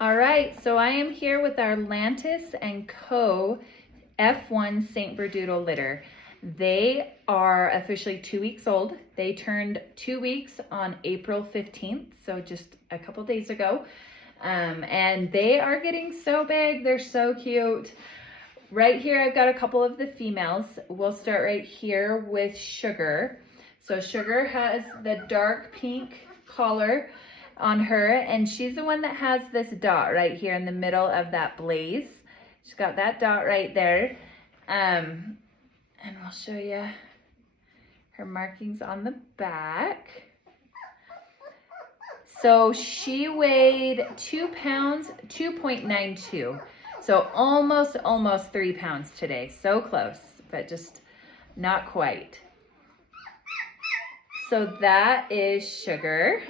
All right, so I am here with our Lantis and Co. F1 St. Berdoodle litter. They are officially 2 weeks old. They turned 2 weeks on April 15th, so just a couple days ago. And they are getting so big. They're so cute. Right here, I've got a couple of the females. We'll start right here with Sugar. So Sugar has the dark pink collar on her, and she's the one that has this dot right here in the middle of that blaze. She's got that dot right there. And I'll show you her markings on the back. So she weighed 2 pounds, 2.92. So almost 3 pounds today. So close, but just not quite. So that is Sugar.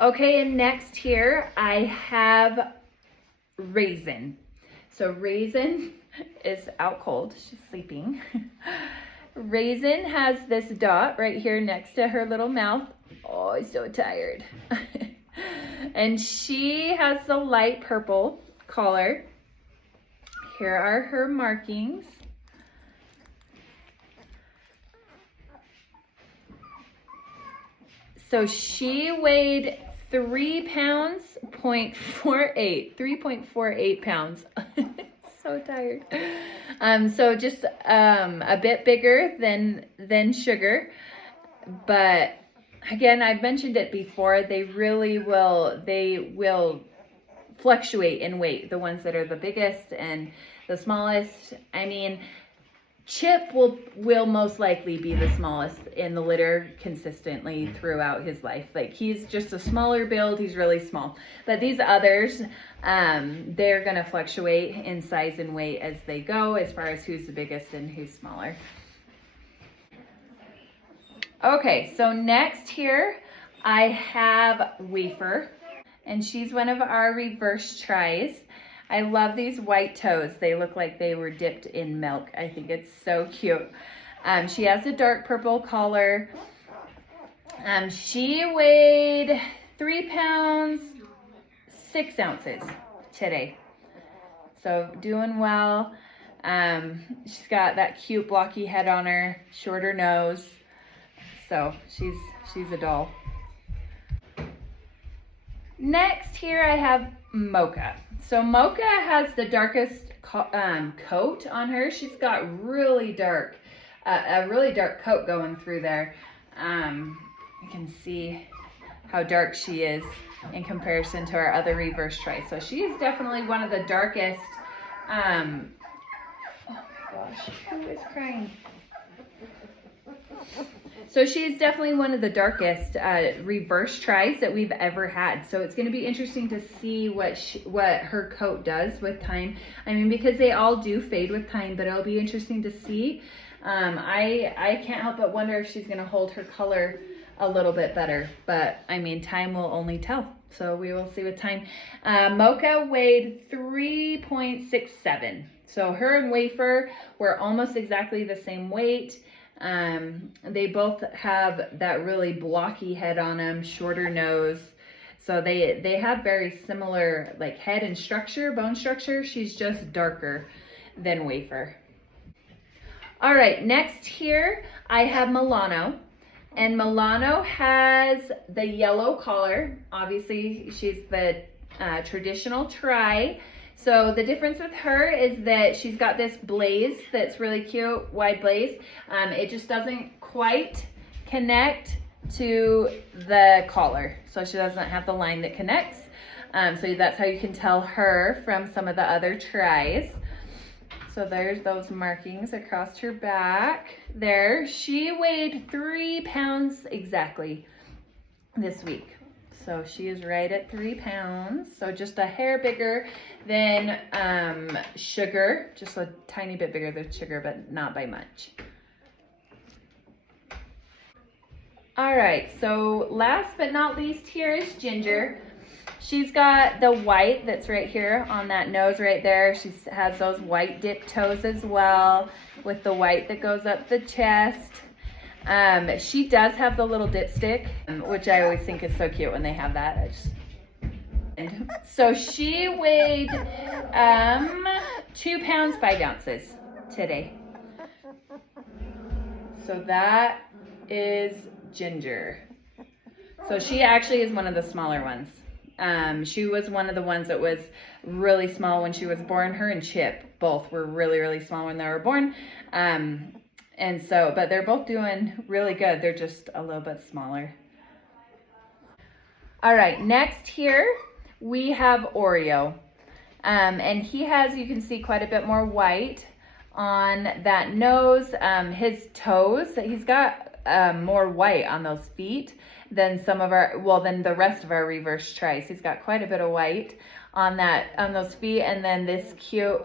Okay, and next here I have Raisin. So Raisin is out cold, she's sleeping. Raisin has this dot right here next to her little mouth. Oh, I'm so tired. And she has the light purple collar. Here are her markings. So she weighed 3 pounds, 3.48 pounds. So tired. So just a bit bigger than Sugar, but again, I've mentioned it before, they will fluctuate in weight, the ones that are the biggest and the smallest. I mean, Chip will most likely be the smallest in the litter consistently throughout his life. Like, he's just a smaller build, he's really small. But these others, they're gonna fluctuate in size and weight as they go, as far as who's the biggest and who's smaller. Okay, so next here, I have Wafer, and she's one of our reverse tries. I love these white toes. They look like they were dipped in milk. I think it's so cute. She has a dark purple collar. She weighed 3 pounds, 6 ounces today. So doing well. She's got that cute blocky head on her, shorter nose. So she's a doll. Next here I have Mocha. So Mocha has the darkest coat on her. She's got really dark, a really dark coat going through there. You can see how dark she is in comparison to our other reverse tries. So she is definitely one of the darkest. Oh my gosh, who is crying? So she's definitely one of the darkest reverse tries that we've ever had. So it's going to be interesting to see what her coat does with time. I mean, because they all do fade with time, but it'll be interesting to see. I can't help but wonder if she's going to hold her color a little bit better. But I mean, time will only tell. So we will see with time. Mocha weighed 3.67. So her and Wafer were almost exactly the same weight. They both have that really blocky head on them, shorter nose. So they have very similar like head and structure, bone structure. She's just darker than Wafer. All right, next here I have Milano. And Milano has the yellow collar. Obviously, she's the traditional tri. So the difference with her is that she's got this blaze that's really cute, wide blaze. It just doesn't quite connect to the collar. So she doesn't have the line that connects. So that's how you can tell her from some of the other tries. So there's those markings across her back there. She weighed 3 pounds exactly this week. So she is right at 3 pounds. So just a hair bigger than Sugar. Just a tiny bit bigger than Sugar, but not by much. All right, so last but not least here is Ginger. She's got the white that's right here on that nose right there. She has those white dip toes as well, with the white that goes up the chest. She does have the little dipstick, which I always think is so cute when they have that. So she weighed 2 pounds 5 ounces today. So that is Ginger. So she actually is one of the smaller ones. She was one of the ones that was really small when she was born. Her and Chip both were really, really small when they were born. And so, but they're both doing really good. They're just a little bit smaller. All right, next here we have Oreo. And he has, you can see, quite a bit more white on that nose. His toes, he's got more white on those feet than some of our, well, than the rest of our reverse tries. He's got quite a bit of white on those feet, and then this cute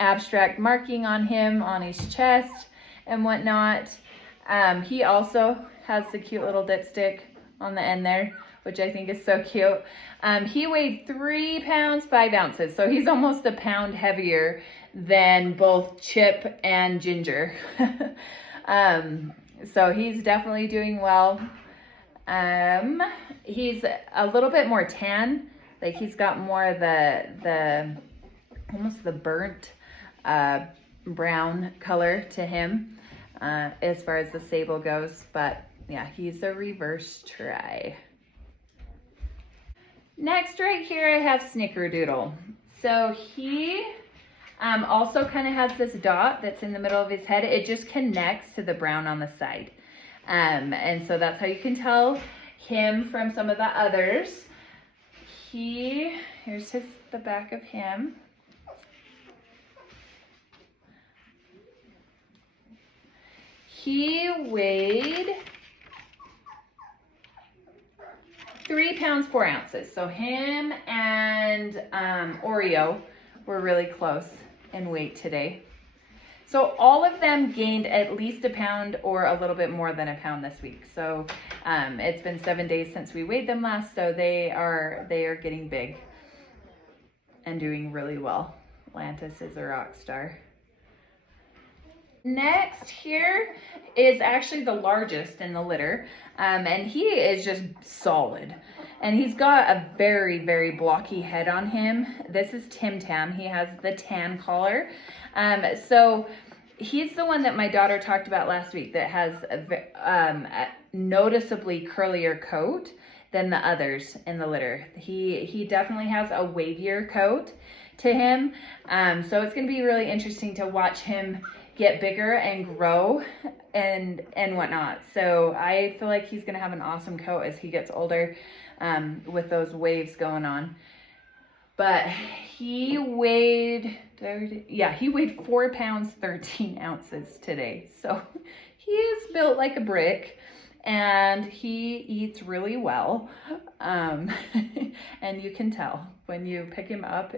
abstract marking on him on his chest and whatnot. He also has the cute little dipstick on the end there, which I think is so cute. He weighed 3 pounds 5 ounces, so he's almost a pound heavier than both Chip and Ginger. So he's definitely doing well. He's a little bit more tan, like he's got more of the almost the burnt brown color to him as far as the sable goes. But yeah, he's a reverse try. Next right here I have Snickerdoodle. So he also kind of has this dot that's in the middle of his head. It just connects to the brown on the side. And so that's how you can tell him from some of the others. Here's the back of him. He weighed 3 pounds 4 ounces. So him and Oreo were really close in weight today. So all of them gained at least a pound or a little bit more than a pound this week. So it's been 7 days since we weighed them last, so they are getting big and doing really well. Lantis is a rock star. Next here is actually the largest in the litter, and he is just solid. And he's got a very, very blocky head on him. This is Tim Tam. He has the tan collar. So he's the one that my daughter talked about last week that has a noticeably curlier coat than the others in the litter. He definitely has a wavier coat to him. So it's going to be really interesting to watch him get bigger and grow and whatnot. So I feel like he's going to have an awesome coat as he gets older with those waves going on. But he weighed 4 pounds 13 ounces today. So he is built like a brick and he eats really well. And you can tell when you pick him up,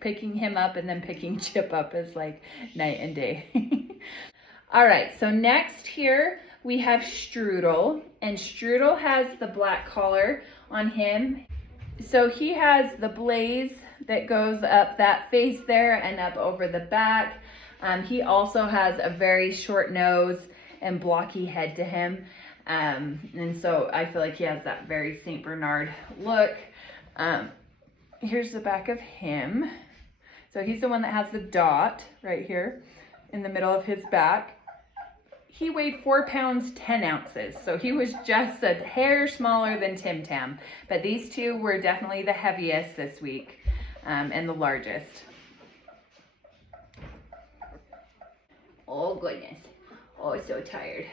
picking him up and then picking Chip up is like night and day. All right, so next here we have Strudel, and Strudel has the black collar on him. So he has the blaze that goes up that face there and up over the back. He also has a very short nose and blocky head to him. And so I feel like he has that very St. Bernard look. Here's the back of him. So he's the one that has the dot right here in the middle of his back. He weighed 4 pounds 10 ounces. So he was just a hair smaller than Tim Tam. But these two were definitely the heaviest this week and the largest. Oh goodness. Oh, so tired.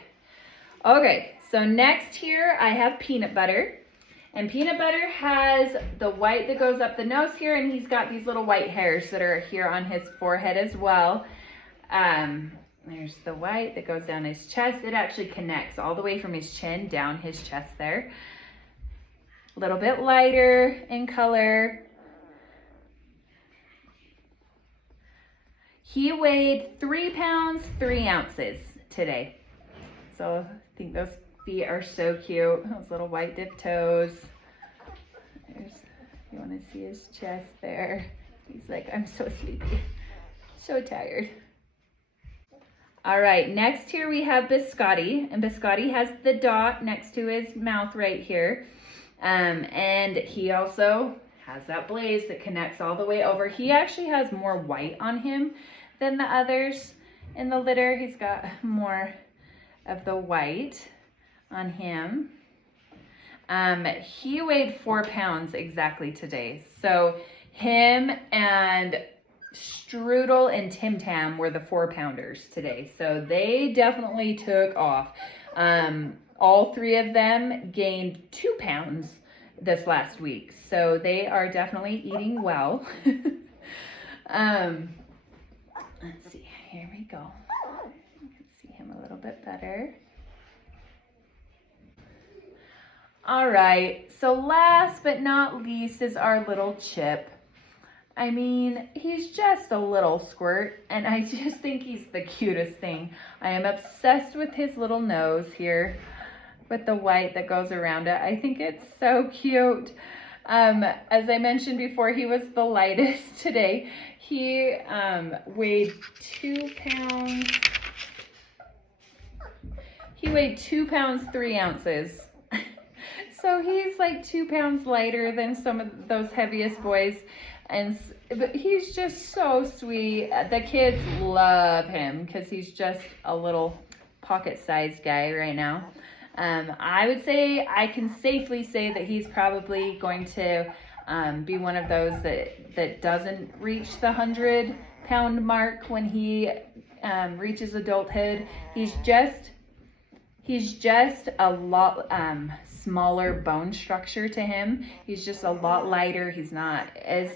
Okay, so next here I have Peanut Butter. And Peanut Butter has the white that goes up the nose here, and he's got these little white hairs that are here on his forehead as well. There's the white that goes down his chest. It actually connects all the way from his chin down his chest there. A little bit lighter in color. He weighed 3 pounds 3 ounces today. So I think those feet are so cute. Those little white dip toes. You want to see his chest there. He's like, I'm so sleepy, so tired. All right, next here we have Biscotti, and Biscotti has the dot next to his mouth right here. And he also has that blaze that connects all the way over. He actually has more white on him than the others in the litter. He's got more of the white on him. He weighed 4 pounds exactly today. So him and Strudel and Tim Tam were the 4-pounders today. So they definitely took off. All 3 of them gained 2 pounds this last week. So they are definitely eating well. Let's see, here we go. You can see him a little bit better. All right, so last but not least is our little Chip. I mean, he's just a little squirt, and I just think he's the cutest thing. I am obsessed with his little nose here with the white that goes around it. I think it's so cute. As I mentioned before, he was the lightest today. He weighed 2 pounds. He weighed 2 pounds, 3 ounces. So he's like 2 pounds lighter than some of those heaviest boys. But he's just so sweet. The kids love him because he's just a little pocket-sized guy right now. I would say, I can safely say that he's probably going to be one of those that doesn't reach the 100-pound mark when he reaches adulthood. He's just a lot smaller bone structure to him. He's just a lot lighter. He's not as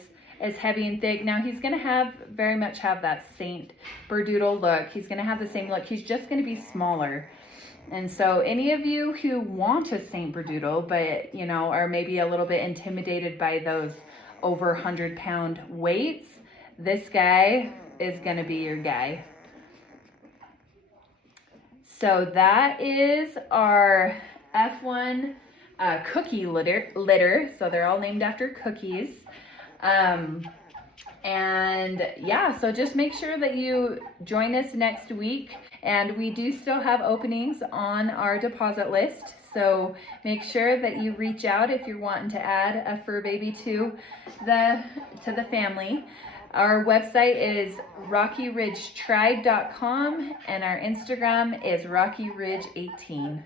heavy and thick. Now he's going to very much have that Saint Berdoodle look. He's going to have the same look. He's just going to be smaller. And so any of you who want a Saint Berdoodle, but you know, are maybe a little bit intimidated by those over 100-pound weights, this guy is going to be your guy. So that is our F1 cookie litter. So they're all named after cookies. And yeah, so just make sure that you join us next week. And we do still have openings on our deposit list. So make sure that you reach out if you're wanting to add a fur baby to the family. Our website is rockyridgetribe.com and our Instagram is rockyridge18.